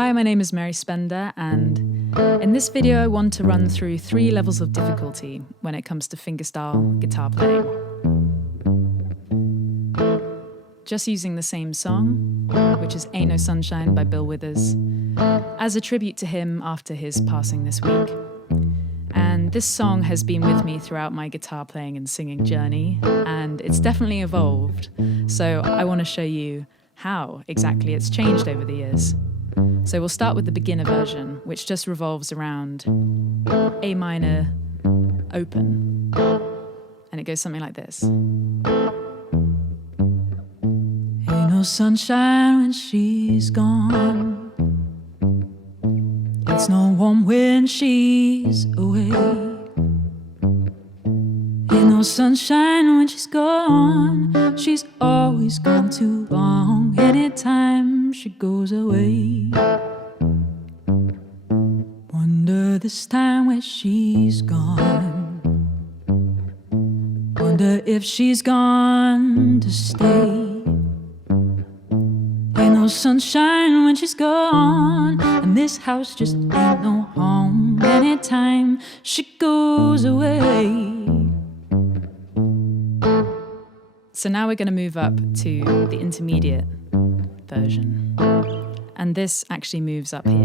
Hi, my name is Mary Spender, and in this video I want to run through 3 levels of difficulty when it comes to fingerstyle guitar playing. Just using the same song, which is Ain't No Sunshine by Bill Withers, as a tribute to him after his passing this week. And this song has been with me throughout my guitar playing and singing journey, and it's definitely evolved, so I want to show you how exactly it's changed over the years. So we'll start with the beginner version, which just revolves around A minor open, and it goes something like this. Ain't no sunshine when she's gone, it's no warm when she's away. Ain't no sunshine when she's gone, she's always gone too long. Anytime she goes away, wonder this time where she's gone, wonder if she's gone to stay. Ain't no sunshine when she's gone, and this house just ain't no home. Anytime she goes away. So now we're going to move up to the intermediate version, and this actually moves up here.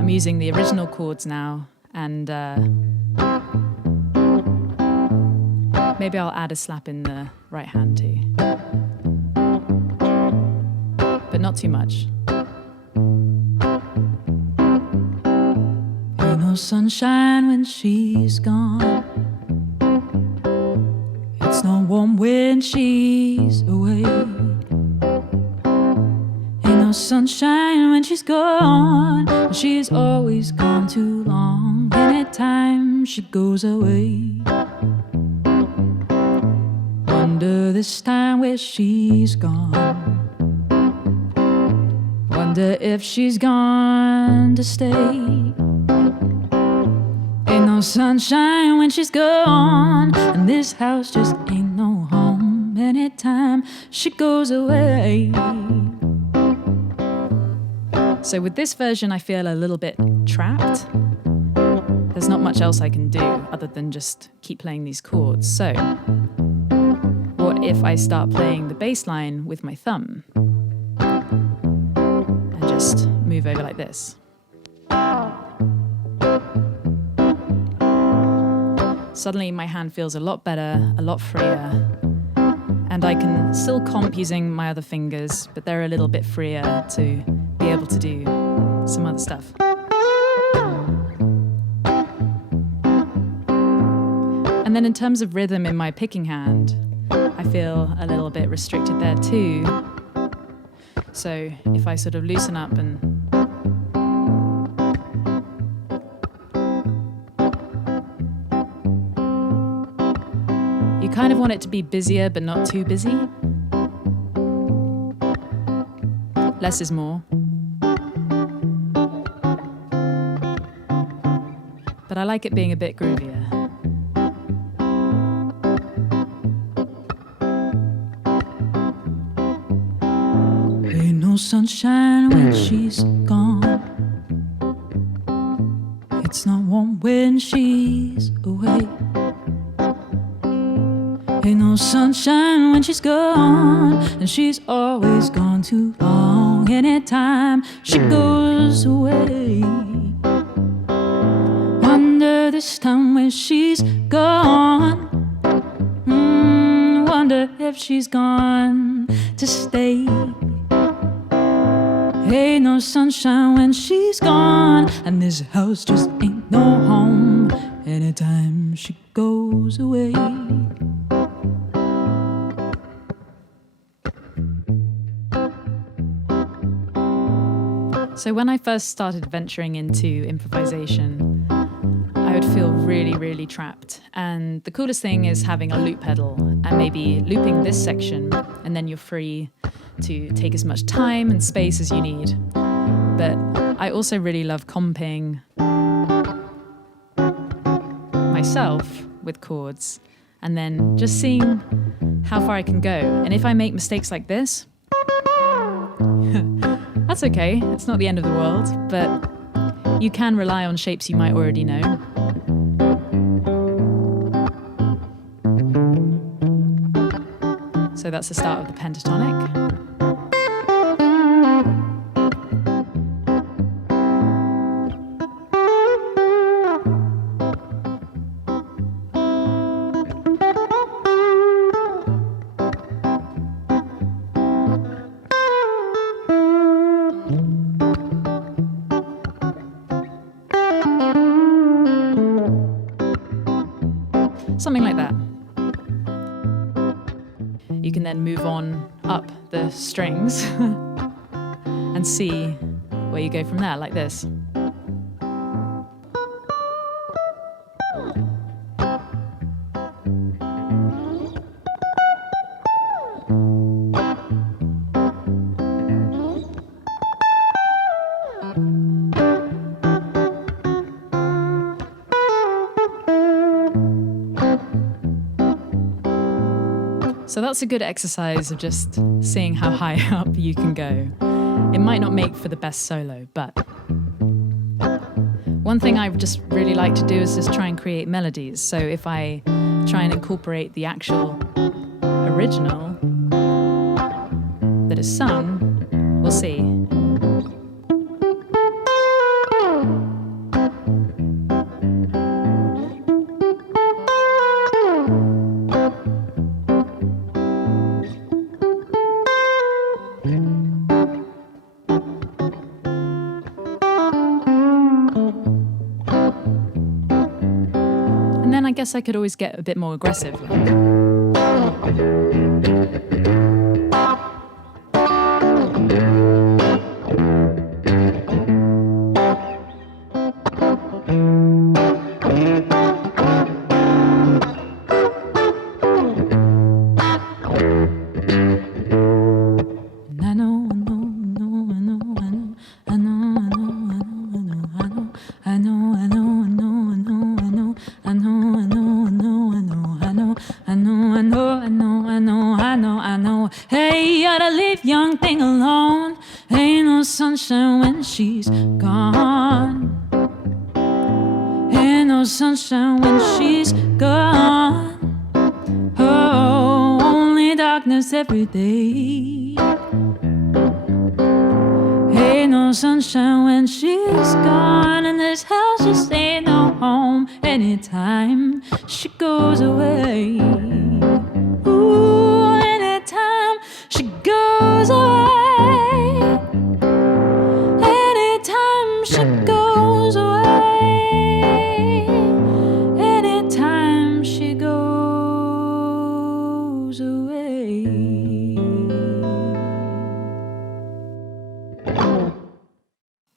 I'm using the original chords now, and maybe I'll add a slap in the right hand too, but not too much. Ain't no sunshine when she's gone, it's no warm when she's away. Ain't no sunshine when she's gone, and she's always gone too long. Anytime she goes away, wonder this time where she's gone, wonder if she's gone to stay. Ain't no sunshine when she's gone, and this house just ain't no home. Anytime she goes away. So with this version I feel a little bit trapped. There's not much else I can do other than just keep playing these chords. So what if I start playing the bass line with my thumb and just move over like this? Suddenly my hand feels a lot better, a lot freer, and I can still comp using my other fingers, but they're a little bit freer to be able to do some other stuff. And then in terms of rhythm in my picking hand, I feel a little bit restricted there too. So if I sort of loosen up and you kind of want it to be busier but not too busy. Less is more. But I like it being a bit groovier. No sunshine when she's gone, it's not warm when she's away. Ain't no sunshine when she's gone, and she's always gone too long. Anytime she goes away, wonder this time where she's gone, wonder if she's gone to stay. Ain't no sunshine when she's gone, and this house just ain't no home. Anytime she goes away. So when I first started venturing into improvisation, I would feel really, really trapped. And the coolest thing is having a loop pedal and maybe looping this section, and then you're free to take as much time and space as you need. But I also really love comping myself with chords and then just seeing how far I can go. And if I make mistakes like this, that's okay, it's not the end of the world, but you can rely on shapes you might already know. So that's the start of the pentatonic. Something like that. You can then move on up the strings and see where you go from there, like this. So that's a good exercise of just seeing how high up you can go. It might not make for the best solo, but one thing I just really like to do is just try and create melodies. So if I try and incorporate the actual original that is sung, we'll see. And then I guess I could always get a bit more aggressive. Hey, you gotta leave young thing alone. Ain't no sunshine when she's gone. Ain't no sunshine when she's gone. Oh, only darkness every day. Ain't no sunshine when she's gone. And this house just ain't no home anytime she goes away. Ooh, anytime she goes away. Anytime she goes away. Anytime she goes away.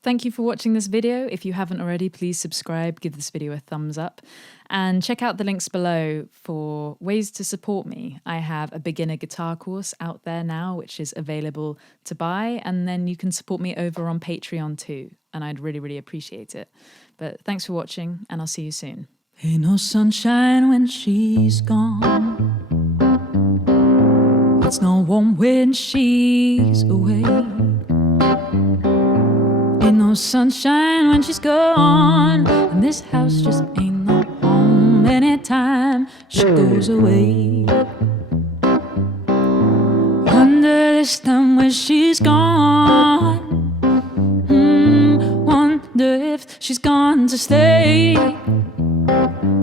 Thank you for watching this video. If you haven't already, please subscribe, give this video a thumbs up, and check out the links below for ways to support me. I have a beginner guitar course out there now, which is available to buy, and then you can support me over on Patreon too, and I'd really, really appreciate it. But thanks for watching, and I'll see you soon. Ain't no sunshine when she's gone. It's no warm when she's away. Ain't no sunshine when she's gone, and this house just ain't no home anytime she goes away. Wonder this time when she's gone, wonder if she's gone to stay.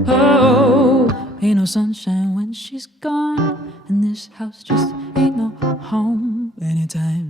Oh, ain't no sunshine when she's gone, and this house just ain't no home anytime